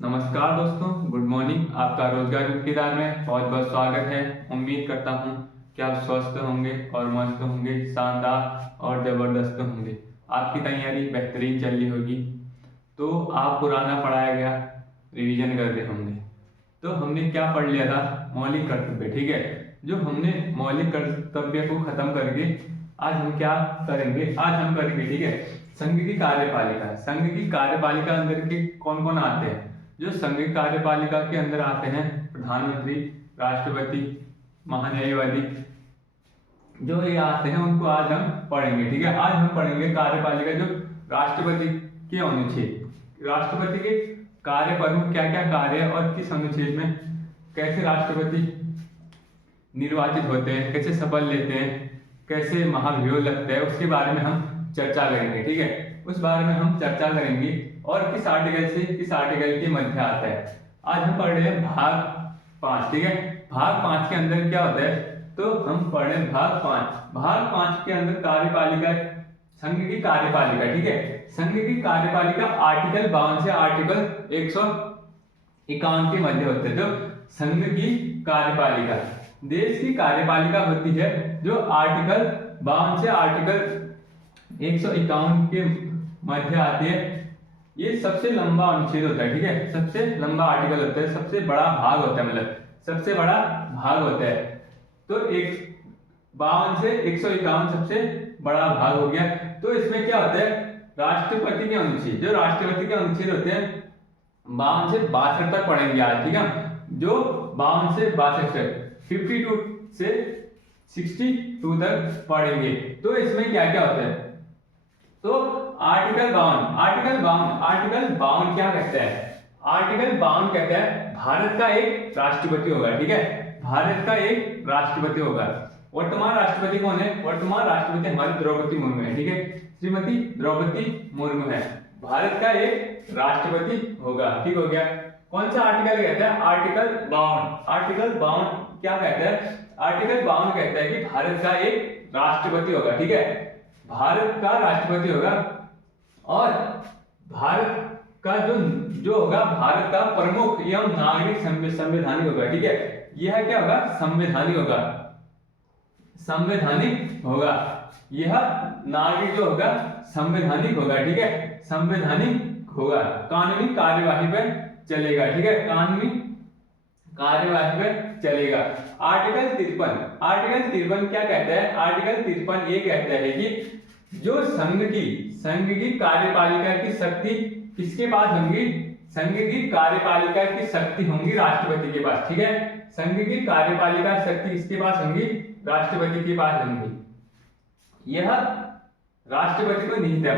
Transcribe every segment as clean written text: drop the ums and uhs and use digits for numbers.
नमस्कार दोस्तों, good morning. आपका रोजगार के किरदार में बहुत बहुत स्वागत है। उम्मीद करता हूँ कि आप स्वस्थ होंगे और मस्त होंगे, शानदार और ज़बरदस्त होंगे। आपकी तैयारी बेहतरीन चल रही होगी। तो आप पुराना पढ़ाया गया रिवीजन कर रहे होंगे। तो हमने क्या पढ़ लिया था? मौलिक कर्तव्य। ठीक है, जो हमने मौलिक कर्तव्य को खत्म करके आज हम क्या करेंगे? आज हम करेंगे, ठीक है, संघ की कार्यपालिका। संघ की कार्यपालिका अंदर के कौन कौन आते हैं? जो संघ की कार्यपालिका के अंदर आते हैं प्रधानमंत्री, राष्ट्रपति, महान्यायवादी, जो ये आते हैं उनको आज हम पढ़ेंगे। ठीक है, आज हम पढ़ेंगे कार्यपालिका, जो राष्ट्रपति के अनुच्छेद, राष्ट्रपति के कार्य प्रमुख क्या क्या कार्य है और किस अनुच्छेद में कैसे राष्ट्रपति निर्वाचित होते हैं, कैसे शपथ लेते हैं, कैसे महाभियोग लगता है, उसके बारे में हम चर्चा करेंगे। ठीक है, उस बारे में हम चर्चा करेंगे और किस आर्टिकल से किस आर्टिकल के मध्य आता है। आज हम पढ़ रहे हैं भाग 5। ठीक है, भाग 5 के अंदर क्या होता है? तो हम पढ़ रहे हैं भाग 5। भाग 5 के अंदर कार्यपालिका, संघ की कार्यपालिका। ठीक है, संघ की कार्यपालिका आर्टिकल 52 से आर्टिकल 151 के मध्य होते हैं। तो संघ की कार्यपालिका देश की कार्यपालिका होती है जो आर्टिकल 52 से आर्टिकल 151 के मध्य आती है। ये सबसे लंबा अनुच्छेद होता है। ठीक है, सबसे लंबा आर्टिकल होता है, सबसे बड़ा भाग होता है, मतलब सबसे बड़ा भाग होता है। तो 52 से 151 सबसे बड़ा भाग हो गया। तो इसमें क्या होता है? राष्ट्रपति के अनुच्छेद, जो राष्ट्रपति के अनुच्छेद होते हैं 52 से 62 तक पढ़ेंगे आज। ठीक है, जो 52 से 62, 52 से 62 तक पढ़ेंगे। तो इसमें क्या क्या होता है? तो आर्टिकल 52 क्या कहता है? आर्टिकल 52 कहता है भारत का एक राष्ट्रपति होगा। ठीक है, भारत का एक राष्ट्रपति होगा। वर्तमान राष्ट्रपति कौन है? वर्तमान राष्ट्रपति हमारी द्रौपदी मुर्मू है। ठीक है, श्रीमती द्रौपदी मुर्मू है। भारत का एक राष्ट्रपति होगा। ठीक हो गया। कौन सा आर्टिकल कहता है? आर्टिकल 52। आर्टिकल 52 क्या कहता है? आर्टिकल 52 कहता है कि भारत का एक राष्ट्रपति होगा। ठीक है, भारत का राष्ट्रपति होगा और भारत का जो होगा, भारत का प्रमुख एवं नागरिक संवैधानिक होगा। ठीक है, यह क्या होगा? संवैधानिक होगा। संवैधानिक होगा यह नागरिक जो होगा संवैधानिक होगा। ठीक है, संवैधानिक होगा, कानूनी कार्यवाही पर चलेगा। ठीक है, कानूनी कार्यवाही पर चलेगा। आर्टिकल 53 क्या कहता है? आर्टिकल 53 ये कहता है कि जो संघ की कार्यपालिका की शक्ति किसके पास होंगी? संघ की कार्यपालिका की शक्ति होंगी राष्ट्रपति के पास। ठीक है, संघ की कार्यपालिका शक्ति किसके पास होंगी? राष्ट्रपति के पास होंगी। यह राष्ट्रपति को निहित है,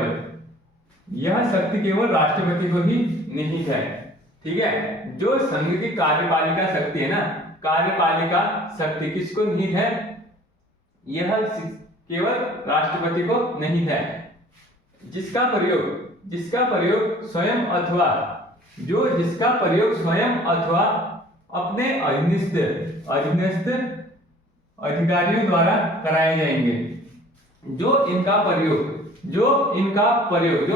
यह शक्ति केवल राष्ट्रपति को ही निहित है। ठीक है, जो संघ की कार्यपालिका शक्ति है ना, कार्यपालिका शक्ति किसको निहित है? यह केवल राष्ट्रपति को निहित है, जिसका प्रयोग स्वयं अथवा अपने अधीनस्थ अधिकारियों द्वारा कराए जाएंगे। जो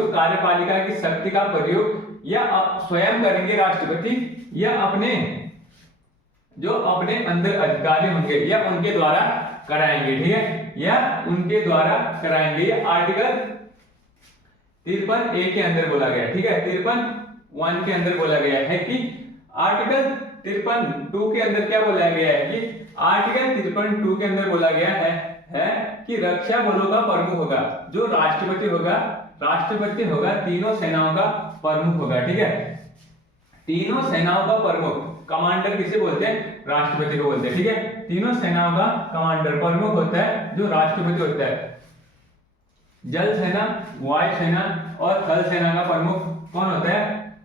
कार्यपालिका की शक्ति का प्रयोग या स्वयं करेंगे राष्ट्रपति, या अपने अंदर अधिकारी होंगे या उनके द्वारा कराएंगे। ठीक है, या उनके द्वारा कराएंगे। ये आर्टिकल 53A के अंदर बोला गया। ठीक है, 53(1) के अंदर बोला गया है कि आर्टिकल 53(2) के अंदर क्या बोला गया है कि आर्टिकल 53(2) के अंदर बोला गया है कि रक्षा बलों का प्रमुख होगा जो राष्ट्रपति होगा, तीनों सेनाओं का प्रमुख होगा। ठीक है, तीनों सेनाओं का प्रमुख, कमांडर किसे बोलते हैं? राष्ट्रपति को बोलते हैं। ठीक है, तीनों सेनाओं का कमांडर प्रमुख होता है जो राष्ट्रपति होता है। जल सेना, वायु सेना और थल सेना का प्रमुख कौन होता है?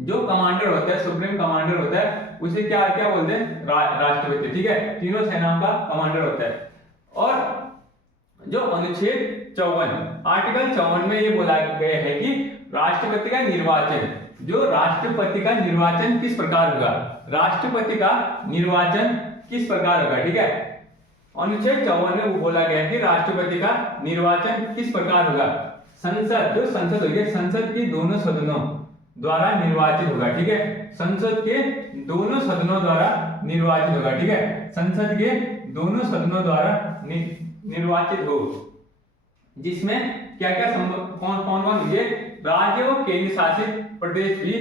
जो कमांडर होता है, सुप्रीम कमांडर होता है, उसे क्या बोलते हैं? राष्ट्रपति। ठीक है, तीनों सेनाओं का कमांडर होता है। और जो अनुच्छेद 54, आर्टिकल 54 में ये बोला गया है कि राष्ट्रपति का निर्वाचन किस प्रकार होगा? राष्ट्रपति का निर्वाचन किस प्रकार होगा? ठीक है, अनुच्छेद 54 में वो बोला गया है कि राष्ट्रपति का निर्वाचन किस प्रकार होगा? संसद होगी, संसद की दोनों सदनों द्वारा निर्वाचित होगा, ठीक है। संसद के दोनों सदनों द्वारा निर्वाचित होगा, ठीक है। संसद के दोनों सदनों द्वारा निर्वाचित हो, जिसमें क्या क्या कौन कौन होंगे, राज्य व केंद्र शासित प्रदेश भी,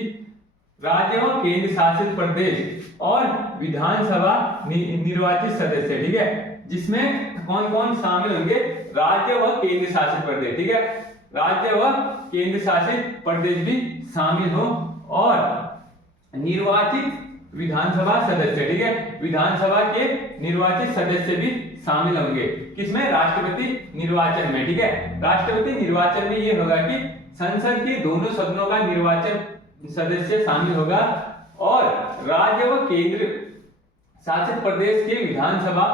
राज्य व केंद्र शासित प्रदेश और विधानसभा निर्वाचित सदस्य, ठीक है। जिसमें कौन कौन शामिल होंगे, राज्य व केंद्र शासित प्रदेश, ठीक है। राज्य व केंद्र शासित प्रदेश भी शामिल हो और निर्वाचित विधानसभा सदस्य, ठीक है। विधानसभा के निर्वाचित सदस्य भी शामिल होंगे, किसमें, राष्ट्रपति निर्वाचन में, ठीक है। राष्ट्रपति निर्वाचन में ये होगा कि संसद के दोनों सदनों का निर्वाचन सदस्य शामिल होगा और राज्य व केंद्र शासित प्रदेश के विधानसभा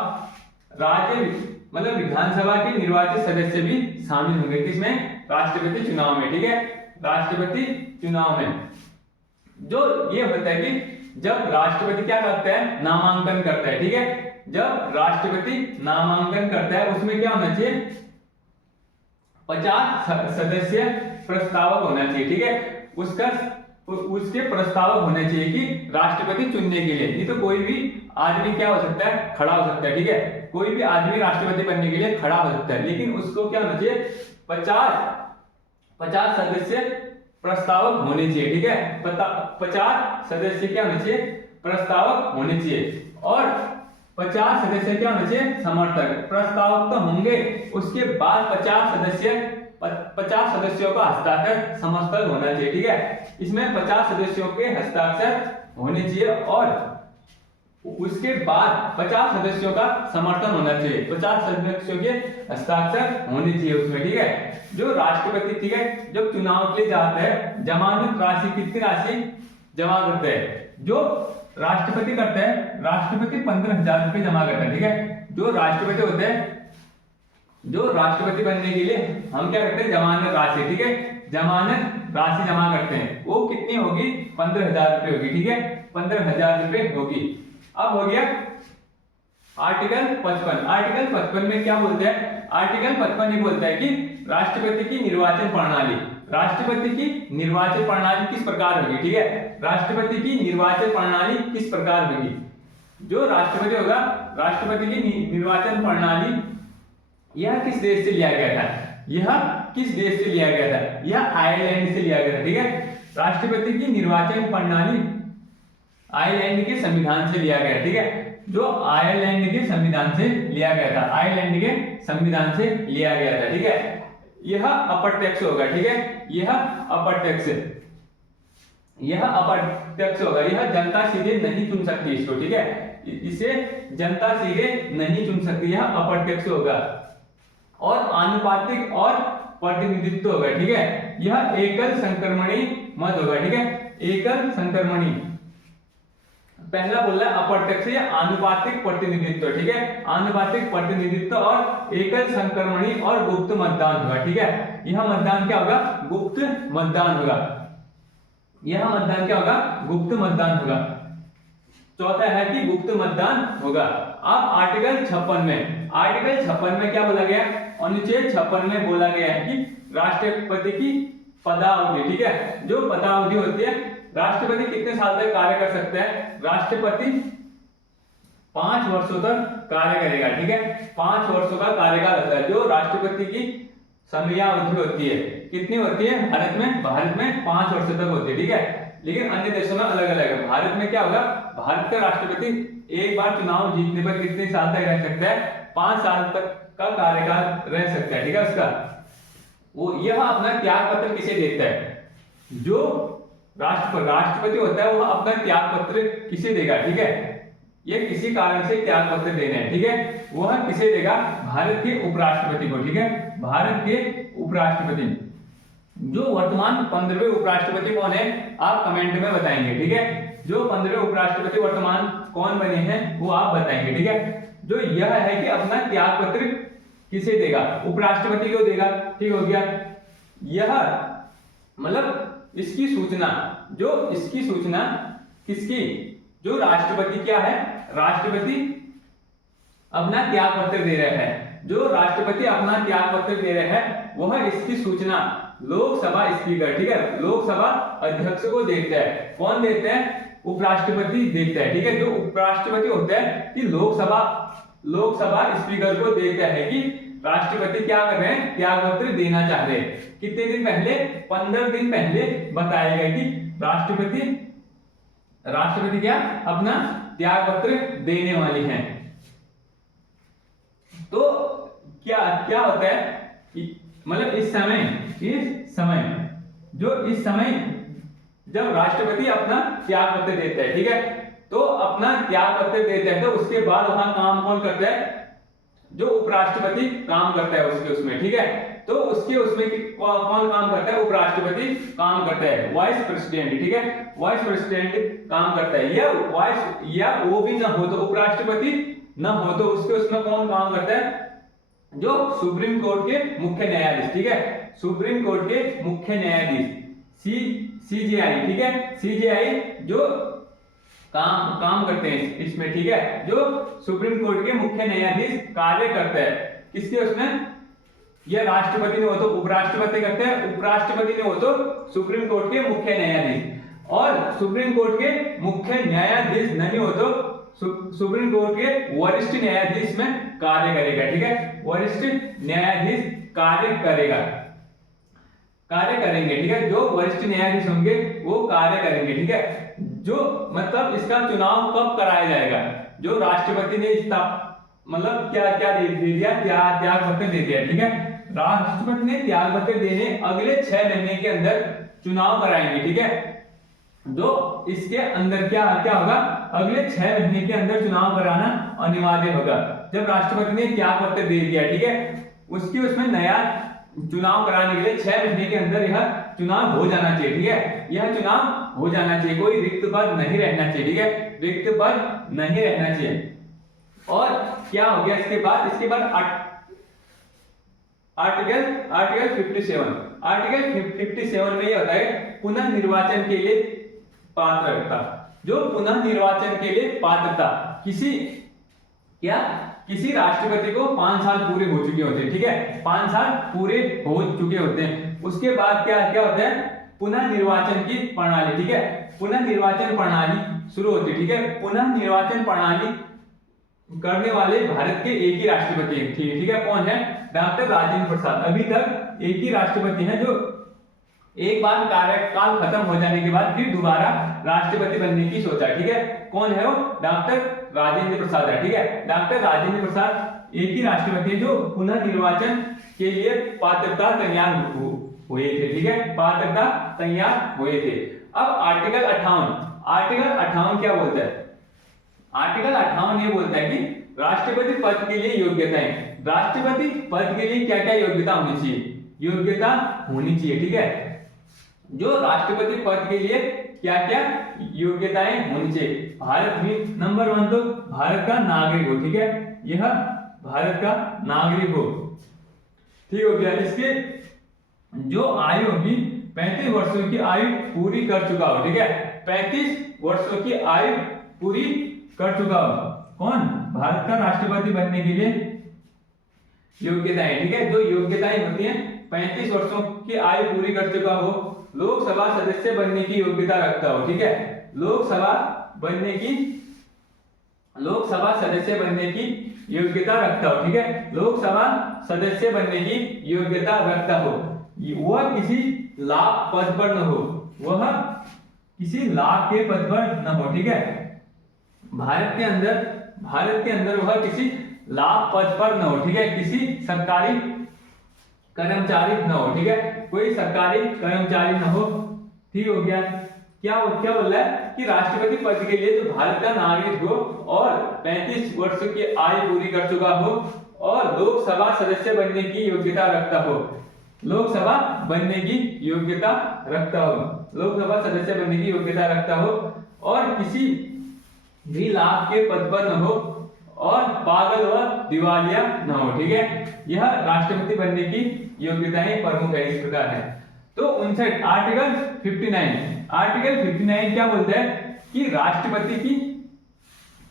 विधानसभा के निर्वाचित सदस्य भी शामिल होंगे, किसमें, राष्ट्रपति चुनाव में, ठीक है। राष्ट्रपति चुनाव में जो ये होता है कि जब राष्ट्रपति क्या करता है, नामांकन करता है, ठीक है। जब राष्ट्रपति नामांकन करता है उसमें क्या होना चाहिए, 50 सदस्य प्रस्तावक होना चाहिए, ठीक है। उसके प्रस्तावक होने चाहिए कि राष्ट्रपति चुनने के लिए, नहीं तो कोई भी आदमी क्या हो सकता है, खड़ा हो सकता है, ठीक है। कोई भी आदमी राष्ट्रपति बनने के लिए खड़ा हो सकता है, लेकिन उसको क्या होना चाहिए, 50 सदस्य प्रस्तावक होने चाहिए, ठीक है। 50 सदस्य क्या होने चाहिए, प्रस्तावक होने चाहिए और 50 सदस्य क्या होने चाहिए, समर्थक। प्रस्तावक तो होंगे, उसके बाद 50 सदस्यों का हस्ताक्षर समर्थक होना चाहिए, ठीक है। इसमें 50 सदस्यों के हस्ताक्षर होने चाहिए और उसके बाद 50 सदस्यों का समर्थन होना चाहिए, 50 सदस्यों के हस्ताक्षर होने चाहिए उसमें, ठीक है। जो राष्ट्रपति, ठीक है, जब चुनाव के लिए जाते हैं, जमानत राशि कितनी राशि जमा करते हैं, जो राष्ट्रपति करते हैं, राष्ट्रपति 15,000 रुपए जमा करते हैं, ठीक है। जो राष्ट्रपति होते हैं, जो राष्ट्रपति बनने के लिए हम क्या करते हैं, जमानत राशि, ठीक है, जमानत राशि जमा करते हैं। वो कितनी होगी, 15,000 रुपए होगी, ठीक है, 15,000 रुपए होगी। अब हो गया आर्टिकल 55। आर्टिकल 55 में क्या बोलते हैं, आर्टिकल 55 ये बोलता है कि राष्ट्रपति की निर्वाचन प्रणाली, राष्ट्रपति की निर्वाचन प्रणाली किस प्रकार होगी, ठीक है। राष्ट्रपति की निर्वाचन प्रणाली किस प्रकार होगी, जो राष्ट्रपति होगा, राष्ट्रपति की निर्वाचन प्रणाली यह किस देश से लिया गया था, यह किस देश से लिया गया था, यह आयरलैंड से लिया गया था, ठीक है। राष्ट्रपति की निर्वाचन प्रणाली आयरलैंड के संविधान से लिया गया, ठीक है। जो आयरलैंड के संविधान से लिया गया था, आयरलैंड के संविधान से लिया गया था, ठीक है। यह अप्रत्यक्ष होगा, ठीक है, यह अप्रत्यक्ष होगा, यह जनता सीधे नहीं चुन सकती इसको, ठीक है। इसे जनता सीधे नहीं चुन सकती, यह अप्रत्यक्ष होगा और आनुपातिक और प्रतिनिधित्व होगा, ठीक है। यह एकल संक्रमणी मत होगा, ठीक है, एकल संक्रमणी। पहला बोल रहा है अप्रत्यक्ष या आनुपातिक प्रतिनिधित्व, ठीक है, आनुपातिक प्रतिनिधित्व और एकल संक्रमणी और गुप्त मतदान होगा, ठीक है। यह मतदान क्या होगा, गुप्त मतदान होगा, यह मतदान क्या होगा, गुप्त मतदान होगा। चौथा है कि गुप्त मतदान होगा। अब आर्टिकल 56 में, आर्टिकल 56 में क्या बोला गया, अनुच्छेद 56 में बोला गया है कि राष्ट्रपति की पदावधि, ठीक है, जो पदावधि होती है, राष्ट्रपति कितने साल तक कार्य कर सकते हैं, राष्ट्रपति 5 वर्षों तक कार्य करेगा, ठीक है। 5 वर्षों का कार्यकाल होता है जो राष्ट्रपति की समयावधि होती है। कितनी होती है भारत में, भारत में 5 वर्षों तक होती है, ठीक है। लेकिन अन्य देशों में अलग अलग है। भारत में क्या होगा, भारत का राष्ट्रपति एक बार चुनाव जीतने पर कितने साल तक रह सकता है, 5 साल तक का कार्यकाल रह सकता है, ठीक है। उसका वो यह अपना त्याग पत्र किसे देता है, जो राष्ट्रपति होता है, वह अपना त्याग पत्र किसे देगा, ठीक है। ये किसी कारण से त्याग पत्र देना है, ठीक है, वह किसे देगा, भारत के उपराष्ट्रपति को, ठीक है, भारत के उपराष्ट्रपति। जो वर्तमान 15वें उपराष्ट्रपति कौन है, आप कमेंट में बताएंगे, ठीक है। जो 15वें उपराष्ट्रपति वर्तमान कौन बने हैं वो आप बताएंगे, ठीक है। जो यह है कि अपना त्याग पत्र किसे देगा, उपराष्ट्रपति को देगा, ठीक हो गया। यह मतलब इसकी सूचना, जो इसकी सूचना किसकी, जो राष्ट्रपति क्या है, राष्ट्रपति अपना त्याग पत्र दे रहे हैं, जो राष्ट्रपति अपना त्याग पत्र दे रहे हैं, वह इसकी सूचना लोकसभा स्पीकर, ठीक है, लोकसभा अध्यक्ष को देता है। कौन देते हैं? उपराष्ट्रपति देता है, ठीक है। जो उपराष्ट्रपति होता है कि लोकसभा स्पीकर को देता है कि राष्ट्रपति क्या कर रहे हैं, त्याग पत्र देना चाह रहे हैं। कितने दिन पहले? 15 दिन पहले बताया गया कि राष्ट्रपति क्या अपना त्याग पत्र देने वाले हैं। तो क्या होता है कि मतलब इस समय जब राष्ट्रपति अपना त्याग पत्र देता है, ठीक है, तो अपना त्याग पत्र देता है, तो उसके बाद वहां काम कौन करता है? जो उपराष्ट्रपति काम करता है उसमें, ठीक है। तो उसके उसमें कौन काम करता है? उपराष्ट्रपति काम करता है, वाइस प्रेसिडेंट, ठीक है, वाइस प्रेसिडेंट काम करता है। या वो भी ना हो तो उपराष्ट्रपति ना हो तो उसमें कौन काम करता है? जो सुप्रीम कोर्ट के मुख्य न्यायाधीश, ठीक है, सुप्रीम कोर्ट के मुख्य न्यायाधीश सीजेआई, ठीक है, सीजेआई जो काम करते हैं इसमें, ठीक है, जो सुप्रीम कोर्ट के मुख्य न्यायाधीश कार्य करता है। किसके उसमें? यह राष्ट्रपति ने हो तो उपराष्ट्रपति करते हैं, उपराष्ट्रपति ने हो तो सुप्रीम कोर्ट के मुख्य न्यायाधीश, और सुप्रीम कोर्ट के मुख्य न्यायाधीश नहीं हो तो सुप्रीम कोर्ट के वरिष्ठ न्यायाधीश में कार्य करेगा, ठीक है, वरिष्ठ न्यायाधीश कार्य करेंगे, ठीक है। जो वरिष्ठ न्यायाधीश होंगे वो कार्य करेंगे, ठीक है। जो मतलब इसका चुनाव कब कराया जाएगा? जो राष्ट्रपति ने मतलब क्या दे दिया, त्याग पत्र दे दिया, ठीक है। राष्ट्रपति ने त्याग पत्र देने अगले 6 महीने के अंदर चुनाव कराएंगे, ठीक है। जो इसके अंदर क्या होगा? अगले 6 महीने के अंदर चुनाव कराना अनिवार्य होगा। जब राष्ट्रपति ने त्याग पत्र दे दिया, ठीक है, उसमें नया चुनाव कराने के लिए 6 महीने के अंदर यह चुनाव हो जाना चाहिए, ठीक है, यह चुनाव हो जाना चाहिए, कोई रिक्त पद नहीं रहना चाहिए, ठीक है, रिक्त पद नहीं रहना चाहिए। और क्या हो गया इसके बाद? आर्टिकल 57 में यह होता है पुनः निर्वाचन के लिए पात्रता। जो पुनः निर्वाचन के लिए पात्रता किसी राष्ट्रपति को 5 साल पूरे हो चुके होते हैं, ठीक है, 5 साल पूरे हो चुके होते हैं। उसके बाद क्या होता है? पुनः निर्वाचन की प्रणाली, ठीक है, पुनः निर्वाचन प्रणाली शुरू होती है, ठीक है। पुनः निर्वाचन प्रणाली करने वाले भारत के एक ही राष्ट्रपति हैं, ठीक है, कौन है? डॉक्टर राजेंद्र प्रसाद। अभी तक एक ही राष्ट्रपति हैं जो एक बार कार्यकाल खत्म हो जाने के बाद फिर दोबारा राष्ट्रपति बनने की सोचा, ठीक है। कौन है वो? डॉक्टर राजेंद्र प्रसाद है, ठीक है। डॉक्टर राजेंद्र प्रसाद एक ही राष्ट्रपति जो पुनः निर्वाचन के लिए पात्रता तैयार हुए थे, ठीक है, पात्रता तैयार हुए थे। अब आर्टिकल 58 क्या बोलता है? आर्टिकल 58 ये बोलता है कि राष्ट्रपति पद के लिए योग्यताएं, राष्ट्रपति पद के लिए क्या योग्यता होनी चाहिए, ठीक है। जो राष्ट्रपति पद के लिए क्या योग्यताएं होनी चाहिए? भारत भी नंबर 1 तो भारत का नागरिक हो, ठीक है, यह भारत का नागरिक हो, ठीक हो गया। इसके जो आयु होगी 35 वर्षों की आयु पूरी कर चुका हो, ठीक है, 35 वर्षों की आयु पूरी कर चुका हो। कौन? भारत का राष्ट्रपति बनने के लिए योग्यताएं, ठीक है, जो योग्यताएं होती हैं 35 वर्षों की आयु पूरी कर चुका हो, लोकसभा सदस्य बनने की योग्यता रखता हो, ठीक है, लोकसभा सदस्य बनने की योग्यता रखता हो, ठीक है, लोकसभा सदस्य बनने की योग्यता रखता हो। वह किसी लाभ पद पर न हो, वह किसी लाभ के पद पर न हो, ठीक है, भारत के अंदर वह किसी लाभ पद पर न हो, ठीक है, किसी सरकारी कर्मचारी न हो, ठीक है, कोई सरकारी कर्मचारी न हो, ठीक हो गया। क्या बोल रहा है कि राष्ट्रपति पद के लिए जो भारत का नागरिक हो और 35 वर्ष की आयु पूरी कर चुका हो और लोकसभा सदस्य बनने की योग्यता रखता हो, लोकसभा बनने की योग्यता रखता हो, लोकसभा सदस्य बनने की योग्यता रखता हो और किसी भी लाभ के पद पर न हो और पागल व दिवालिया न हो, ठीक है, यह राष्ट्रपति बनने की योग्यताएं प्रमुख है, इस प्रकार है। तो 59 आर्टिकल 59 क्या बोलता है कि राष्ट्रपति की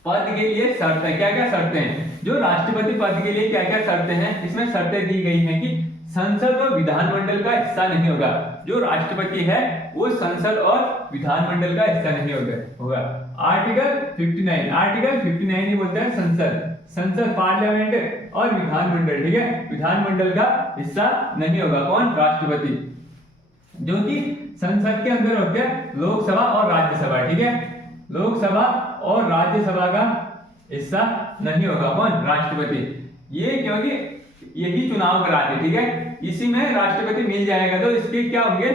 पद के लिए शर्तें, क्या शर्तें हैं, जो राष्ट्रपति पद के लिए क्या शर्तें हैं, इसमें शर्तें दी गई हैं कि संसद और विधानमंडल का हिस्सा नहीं होगा। जो राष्ट्रपति है वो संसद और विधानमंडल का हिस्सा नहीं होगा। आर्टिकल 59 ही बोलता है संसद पार्लियामेंट और विधानमंडल, ठीक है, विधानमंडल का हिस्सा नहीं होगा कौन, राष्ट्रपति, जो कि संसद के अंदर होते हैं लोकसभा और राज्यसभा, ठीक है, लोकसभा और राज्यसभा का हिस्सा नहीं होगा कौन, राष्ट्रपति। ये क्योंकि यही चुनाव कराते, ठीक है, इसी में राष्ट्रपति मिल जाएगा तो इसके क्या होंगे,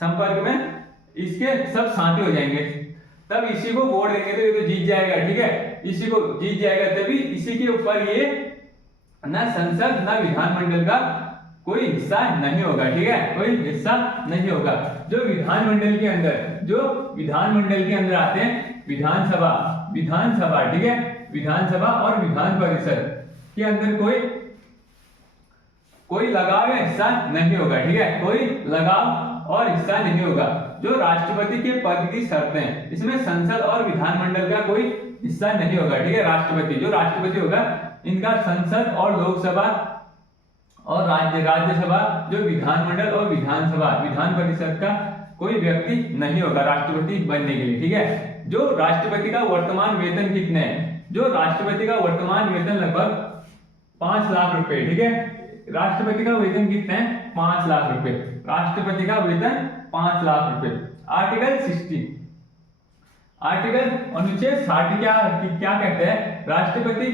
संपर्क में इसके सब साथी हो जाएंगे, तब इसी को वोट देंगे तो ये तो जीत जाएगा, ठीक है, इसी को जीत जाएगा, तभी इसी के ऊपर ये ना संसद ना विधानमंडल का कोई हिस्सा नहीं होगा, ठीक है, कोई हिस्सा नहीं होगा। जो विधानमंडल के अंदर आते हैं विधानसभा, ठीक है, विधानसभा और विधान परिषद के अंदर कोई लगाव या हिस्सा नहीं होगा, ठीक है, कोई लगाव और हिस्सा नहीं होगा। जो राष्ट्रपति के पद की शर्तें, इसमें संसद और विधानमंडल का कोई हिस्सा नहीं होगा, ठीक है, जो राष्ट्रपति होगा इनका संसद और लोकसभा और राज्यसभा, जो विधानमंडल और विधान परिषद का कोई व्यक्ति नहीं होगा राष्ट्रपति बनने के लिए, ठीक है। जो राष्ट्रपति का वर्तमान वेतन कितने है, जो राष्ट्रपति का वर्तमान वेतन लगभग 5 लाख रुपए, ठीक है, राष्ट्रपति का वेतन कितना है, 5 लाख रुपए, राष्ट्रपति का वेतन 5 लाख रुपए। आर्टिकल 60, अनुच्छेद 60 क्या कहते हैं, राष्ट्रपति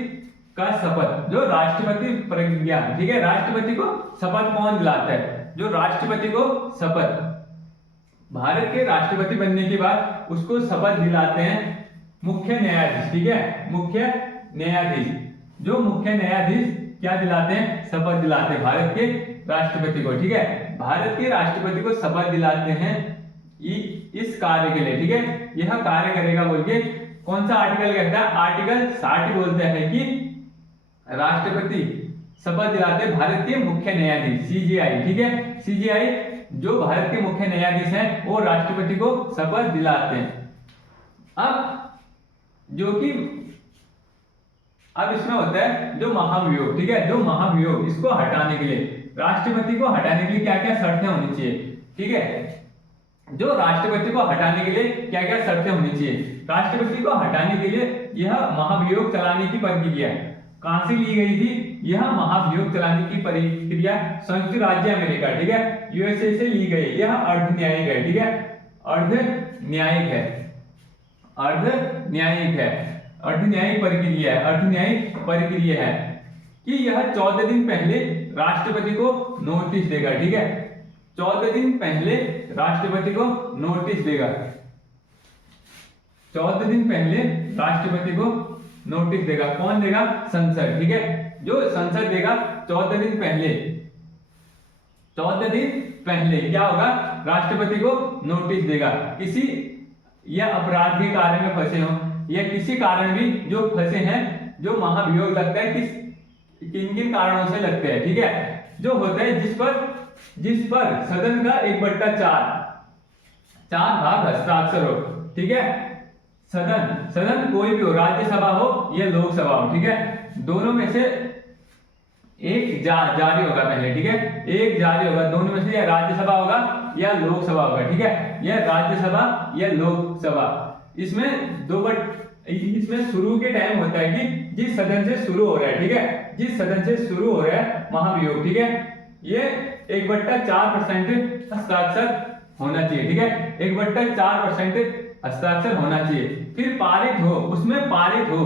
का शपथ, जो राष्ट्रपति प्रतिज्ञा, ठीक है, राष्ट्रपति को शपथ कौन दिलाता है, जो राष्ट्रपति को शपथ, भारत के राष्ट्रपति बनने के बाद उसको शपथ दिलाते हैं मुख्य न्यायाधीश, ठीक है, मुख्य न्यायाधीश, जो मुख्य न्यायाधीश क्या दिलाते हैं, शपथ दिलाते हैं भारत के राष्ट्रपति को, ठीक है, भारत के राष्ट्रपति को शपथ दिलाते हैं इस कार्य के लिए, ठीक है, यह कार्य करेगा बोल के कौन सा आर्टिकल कहता है, आर्टिकल 60 बोलते हैं कि राष्ट्रपति शपथ दिलाते हैं भारत के मुख्य न्यायाधीश, सीजेआई, ठीक है, सीजेआई जो भारत के मुख्य न्यायाधीश हैं वो राष्ट्रपति को शपथ दिलाते हैं। अब इसमें होता है जो महाभियोग, ठीक है, जो महाभियोग, इसको हटाने के लिए, राष्ट्रपति को हटाने के लिए क्या क्या शर्तें होनी चाहिए, ठीक है, जो राष्ट्रपति को हटाने के लिए क्या क्या शर्तें होनी चाहिए, राष्ट्रपति को हटाने के लिए यह महाभियोग चलाने की प्रक्रिया कहां से ली गई थी, यह महाभियोग चलाने की प्रक्रिया संयुक्त राज्य अमेरिका, ठीक है, यूएसए से ली गई, यह अर्ध न्यायिक है, ठीक है, अर्ध न्यायिक प्रक्रिया है कि यह 14 दिन पहले राष्ट्रपति को नोटिस देगा, ठीक है, 14 दिन पहले राष्ट्रपति को नोटिस देगा, 14 दिन पहले राष्ट्रपति को नोटिस देगा, कौन देगा, संसद, ठीक है, जो संसद देगा 14 दिन पहले क्या होगा, राष्ट्रपति को नोटिस देगा, किसी या अपराध के कार्य में फंसे हो या किसी कारण भी जो फंसे हैं, जो महाभियोग लगता है किन किन कारणों से लगते हैं, ठीक है, जो होता है जिस पर सदन का 1/4 भाग हस्ताक्षर हो, ठीक है, सदन कोई भी हो, राज्यसभा हो या लोकसभा हो, ठीक है, दोनों में से एक जारी होगा पहले, ठीक है, एक जारी होगा, दोनों में से या राज्यसभा होगा या लोकसभा होगा, ठीक है, या राज्यसभा या लोकसभा। इसमें शुरू के टाइम होता है कि जिस सदन से शुरू हो रहा है, ठीक है, जिस सदन से शुरू हो रहा है महाभियोग, ठीक है, ये 1/4% हस्ताक्षर होना चाहिए, ठीक है, 1/4% हस्ताक्षर होना चाहिए। फिर पारित हो, उसमें पारित हो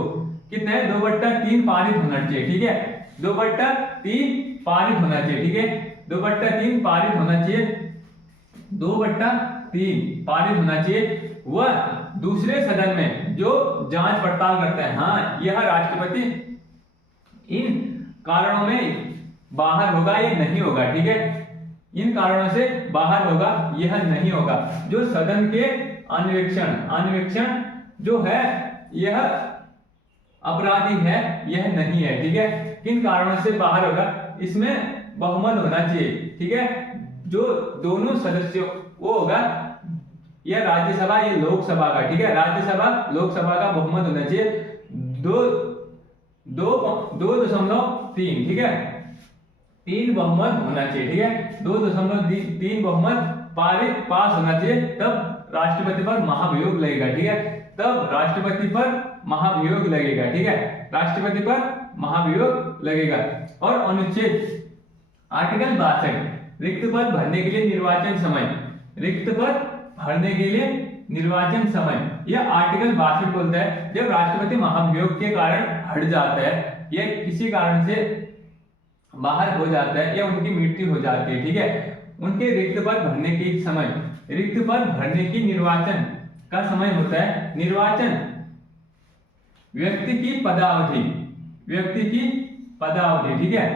कितना है, 2/3 पारित होना चाहिए, ठीक है, 2/3 पारित होना चाहिए, ठीक है, 2/3 पारित होना चाहिए, 2/3 पारित होना चाहिए। वह दूसरे सदन में जो जांच पड़ताल करता है, हाँ यह राष्ट्रपति इन कारणों में बाहर होगा या नहीं होगा, ठीक है, इन कारणों से बाहर होगा यह नहीं होगा। जो सदन के अन्वेषण जो है यह अपराधी है यह नहीं है, ठीक है, किन कारणों से बाहर होगा, इसमें बहुमत होना चाहिए, ठीक है, जो दोनों सदस्यों वो होगा या राज्यसभा या लोकसभा का, ठीक है, राज्यसभा लोकसभा का बहुमत होना चाहिए 2.3, ठीक है, 3 बहुमत होना चाहिए, ठीक है। 2.3 बहुमत पास होना चाहिए, तब राष्ट्रपति पर महाभियोग लगेगा, ठीक है। तब राष्ट्रपति पर महाभियोग लगेगा, ठीक है। राष्ट्रपति पर महाभियोग लगेगा। और अनुच्छेद आर्टिकल 62 रिक्त पद भरने के लिए निर्वाचन समय, रिक्त पद भरने के लिए निर्वाचन समय, यह आर्टिकल 62 बोलता है जब राष्ट्रपति महाभियोग के कारण हट जाता है या किसी कारण से बाहर हो जाता है या उनकी मृत्यु हो जाती है, ठीक है, उनके रिक्त पद भरने के समय, रिक्त पद भरने की निर्वाचन का समय होता है। निर्वाचन व्यक्ति की पदावधि, व्यक्ति की पदावधि, ठीक है,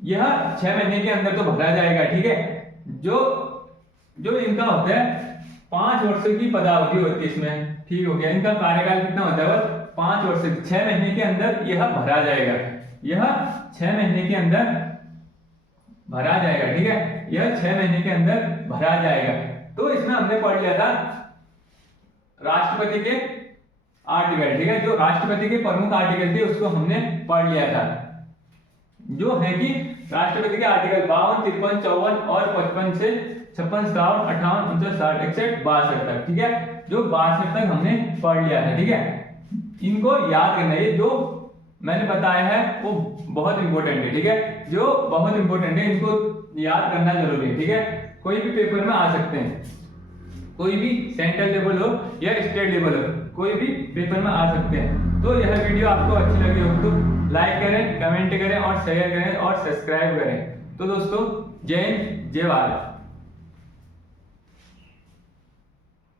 यह 6 महीने के अंदर तो भरा जाएगा, ठीक है। जो इनका होता है 5 वर्षों की पदावधि होती है इसमें, ठीक हो गया। इनका कार्यकाल कितना होता है, बस 5 वर्ष, 6 महीने के अंदर यह भरा जाएगा, यह 6 महीने के अंदर भरा जाएगा, ठीक है, यह 6 महीने के अंदर भरा जाएगा। तो इसमें हमने पढ़ लिया था राष्ट्रपति के आर्टिकल, ठीक है, जो राष्ट्रपति के प्रमुख आर्टिकल थे उसको हमने पढ़ लिया था, जो है कि राष्ट्रपति के आर्टिकल 52, 53, 54 और 55 से 56, 57, 58, 59, 60, 61, 62 तक, ठीक है, जो 62 तक हमने पढ़ लिया है, ठीक है। इनको याद करना, ये जो मैंने बताया है वो बहुत इंपॉर्टेंट है, ठीक है, जो बहुत इंपॉर्टेंट है, इनको याद करना जरूरी है, ठीक है। कोई भी पेपर में आ सकते हैं, कोई भी सेंट्रल लेवल हो या स्टेट लेवल हो, कोई भी पेपर में आ सकते हैं। तो यह वीडियो आपको अच्छी लगी हो तो लाइक करें, कमेंट करें और शेयर करें और सब्सक्राइब करें। तो दोस्तों, जय हिंद, जय भारत।